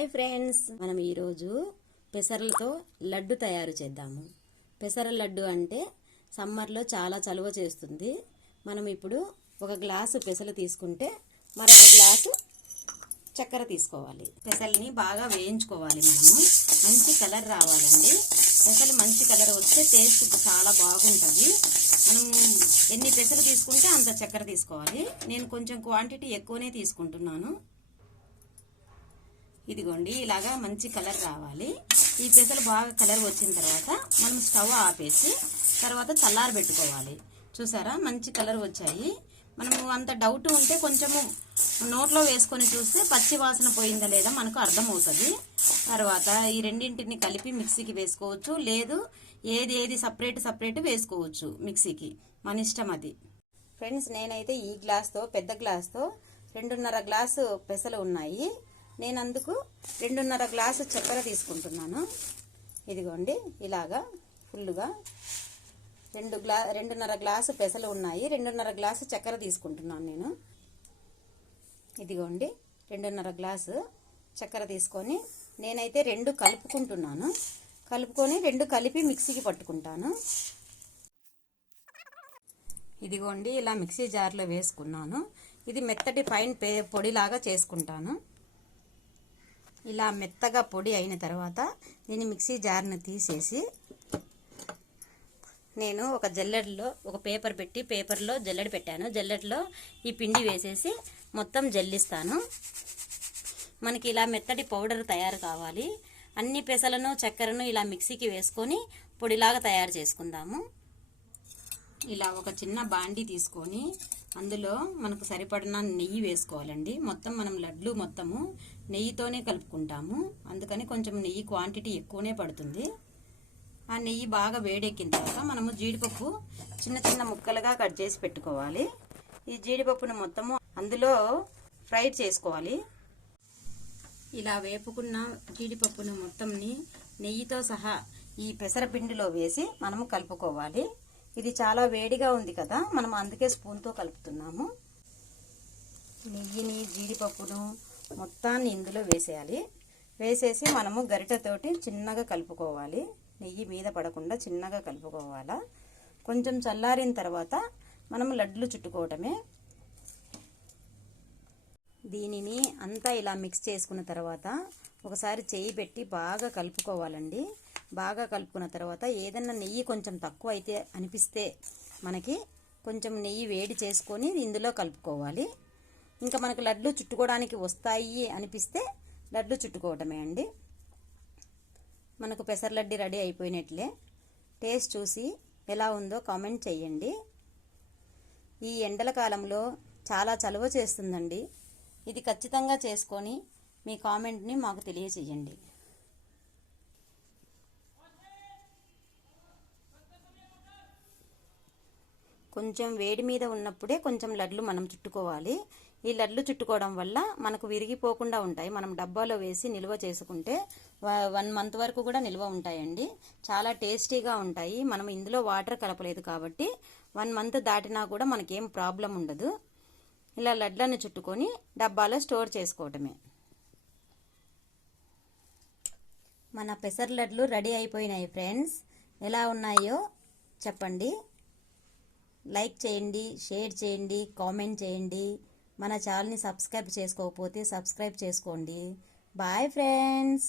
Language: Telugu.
హాయ్ ఫ్రెండ్స్, మనం ఈరోజు పెసరలతో లడ్డు తయారు చేద్దాము. పెసర లడ్డు అంటే సమ్మర్లో చాలా చలువ చేస్తుంది. మనం ఇప్పుడు ఒక గ్లాసు పెసలు తీసుకుంటే మరొక గ్లాసు చక్కెర తీసుకోవాలి. పెసల్ని బాగా వేయించుకోవాలి. మనము మంచి కలర్ రావాలండి. పెసలు మంచి కలర్ వస్తే టేస్ట్ చాలా బాగుంటుంది. మనం ఎన్ని పెసలు తీసుకుంటే అంత చక్కెర తీసుకోవాలి. నేను కొంచెం క్వాంటిటీ ఎక్కువనే తీసుకుంటున్నాను. ఇదిగోండి, ఇలాగా మంచి కలర్ రావాలి. ఈ పెసలు బాగా కలర్ వచ్చిన తర్వాత మనం స్టవ్ ఆపేసి తర్వాత చల్లారి పెట్టుకోవాలి. చూసారా, మంచి కలర్ వచ్చాయి. మనము అంత డౌట్ ఉంటే కొంచెము నోట్లో వేసుకొని చూస్తే పచ్చి వాసన పోయిందా లేదా మనకు అర్థమవుతుంది. తర్వాత ఈ రెండింటిని కలిపి మిక్సీకి వేసుకోవచ్చు, లేదు ఏది సపరేట్ వేసుకోవచ్చు మిక్సీకి, మన ఇష్టం అది. ఫ్రెండ్స్, నేనైతే ఈ గ్లాస్తో, పెద్ద గ్లాస్తో 2.5 గ్లాసు పెసలు ఉన్నాయి. నేను అందుకు 2.5 గ్లాసు చక్కెర తీసుకుంటున్నాను. ఇదిగోండి, ఇలాగా ఫుల్గా 2.5 గ్లాసు పెసలు ఉన్నాయి. 2.5 గ్లాసు చక్కెర తీసుకుంటున్నాను నేను. ఇదిగోండి, 2.5 గ్లాసు చక్కెర తీసుకొని నేనైతే 2 కలుపుకుంటున్నాను. కలుపుకొని 2 కలిపి మిక్సీకి పట్టుకుంటాను. ఇదిగోండి, ఇలా మిక్సీ జార్లో వేసుకున్నాను. ఇది మెత్తటి ఫైన్ పొడిలాగా చేసుకుంటాను. ఇలా మెత్తగా పొడి అయిన తర్వాత దీన్ని మిక్సీ జార్ని తీసేసి నేను ఒక జల్లెడలో ఒక పేపర్ పెట్టి పేపర్లో జల్లెడ పెట్టాను. జల్లెడలో ఈ పిండి వేసేసి మొత్తం జల్లిస్తాను. మనకి ఇలా మెత్తటి పౌడర్ తయారు కావాలి. అన్ని పెసలను చక్కెరను ఇలా మిక్సీకి వేసుకొని పొడిలాగా తయారు చేసుకుందాము. ఇలా ఒక చిన్న బాండి తీసుకొని అందులో మనకు సరిపడిన నెయ్యి వేసుకోవాలండి. మొత్తం మనం లడ్లు మొత్తము నెయ్యితోనే కలుపుకుంటాము, అందుకని కొంచెం నెయ్యి క్వాంటిటీ ఎక్కువనే పడుతుంది. ఆ నెయ్యి బాగా వేడెక్కిన తర్వాత మనము జీడిపప్పు చిన్న చిన్న ముక్కలుగా కట్ చేసి పెట్టుకోవాలి. ఈ జీడిపప్పును మొత్తము అందులో ఫ్రై చేసుకోవాలి. ఇలా వేపుకున్న జీడిపప్పును మొత్తంని నెయ్యితో సహా ఈ పెసరపిండిలో వేసి మనము కలుపుకోవాలి. ఇది చాలా వేడిగా ఉంది కదా, మనం అందుకే స్పూన్తో కలుపుతున్నాము. నెయ్యిని, జీడిపప్పును మొత్తాన్ని ఇందులో వేసేయాలి. వేసేసి మనము గరిటెతోటి చిన్నగా కలుపుకోవాలి. నెయ్యి మీద పడకుండా చిన్నగా కలుపుకోవాలా. కొంచెం చల్లారిన తర్వాత మనము లడ్లు చుట్టుకోవటమే. దీనిని అంతా ఇలా మిక్స్ చేసుకున్న తర్వాత ఒకసారి చేయి పెట్టి బాగా కలుపుకోవాలండి. బాగా కలుపుకున్న తర్వాత ఏదన్నా నెయ్యి కొంచెం తక్కువ అయితే అనిపిస్తే మనకి కొంచెం నెయ్యి వేడి చేసుకొని ఇందులో కలుపుకోవాలి. ఇంకా మనకు లడ్లు చుట్టుకోవడానికి వస్తాయి అనిపిస్తే లడ్లు చుట్టుకోవటమే అండి. మనకు పెసర లడ్డు రెడీ అయిపోయినట్లే. టేస్ట్ చూసి ఎలా ఉందో కామెంట్ చేయండి. ఈ ఎండల కాలంలో చాలా చలువ చేస్తుందండి. ఇది ఖచ్చితంగా చేసుకొని మీ కామెంట్ని మాకు తెలియచేయండి. కొంచెం వేడి మీద ఉన్నప్పుడే కొంచెం లడ్లు మనం చుట్టుకోవాలి. ఈ లడ్లు చుట్టుకోవడం వల్ల మనకు విరిగిపోకుండా ఉంటాయి. మనం డబ్బాలో వేసి నిల్వ చేసుకుంటే 1 మంత్ వరకు కూడా నిల్వ ఉంటాయండి. చాలా టేస్టీగా ఉంటాయి. మనం ఇందులో వాటర్ కలపలేదు కాబట్టి 1 మంత్ దాటినా కూడా మనకేం ప్రాబ్లం ఉండదు. ఇలా లడ్లను చుట్టుకొని డబ్బాలో స్టోర్ చేసుకోవటమే. మన పెసర లడ్లు రెడీ అయిపోయినాయి ఫ్రెండ్స్. ఎలా ఉన్నాయో చెప్పండి. లైక్ చేయండి, షేర్ చేయండి, కామెంట్ చేయండి. మన ఛానల్ని సబ్స్క్రైబ్ చేసుకోకపోతే సబ్స్క్రైబ్ చేసుకోండి. Bye friends.